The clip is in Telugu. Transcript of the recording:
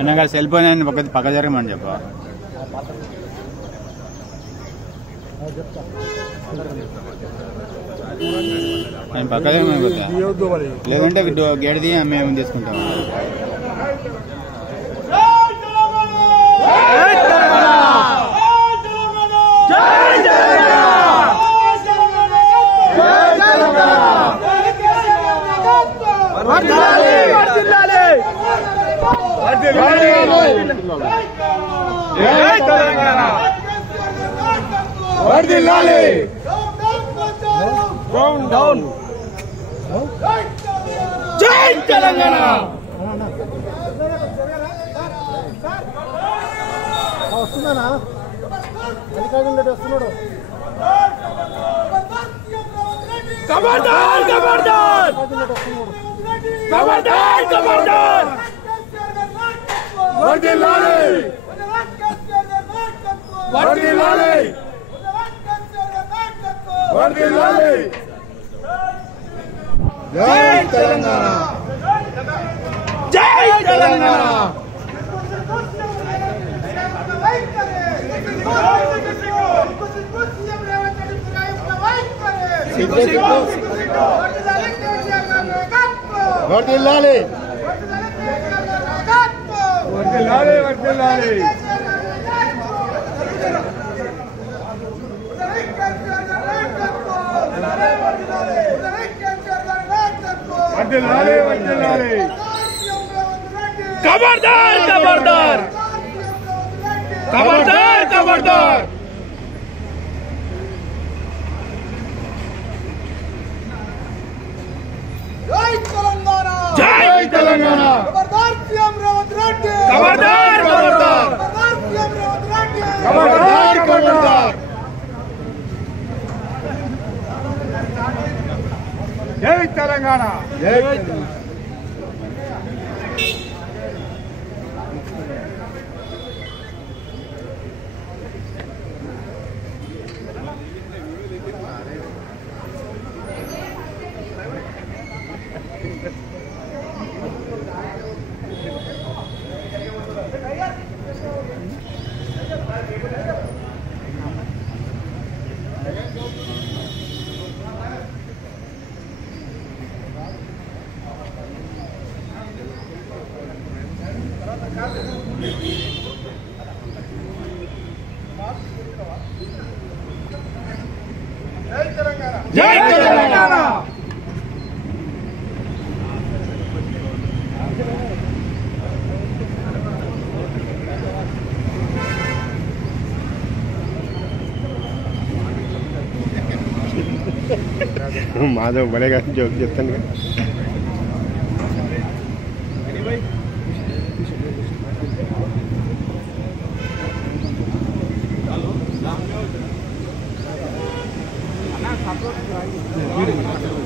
అన్న సెల్ ఫోన్ అని పక్క జరగమని చెప్ప నేను పక్క లేదంటే గేట్ దిగి మేము తీసుకుంటాం. జై తెలంగాణ. వస్తున్నానా అధికారులు వస్తున్నాడు. ఖబర్దార్ ఖబర్దార్ ఖబర్దార్ ఖబర్దార్ వర్ధిల్లాలి వర్ధిల్లాలి వర్ధిల్లాలి. జై తెలంగాణ జై తెలంగాణ. వర్ధిల్లాలి వర్ధిల్లాలి వర్ధిల్లాలి. వర్ధిల్లాలి వర్ధిల్లాలి. ఖబర్దార్ ఖబర్దార్ ఖబర్దార్ ఖబర్దార్. జై తెలంగాణ జై తెలంగాణ. ఖబర్దార్ సీఎం రేవంత్ రెడ్డి ఖబర్దార్ ఖబర్దార్ ఖబర్దార్ సీఎం రేవంత్ రెడ్డి ఖబర్దార్ ఖబర్దార్. జై తెలంగాణ జై తెలంగాణ. జై తెలంగాణ. మాధవ్ బలేగా జోక్ చెప్తాను కదా. అన్న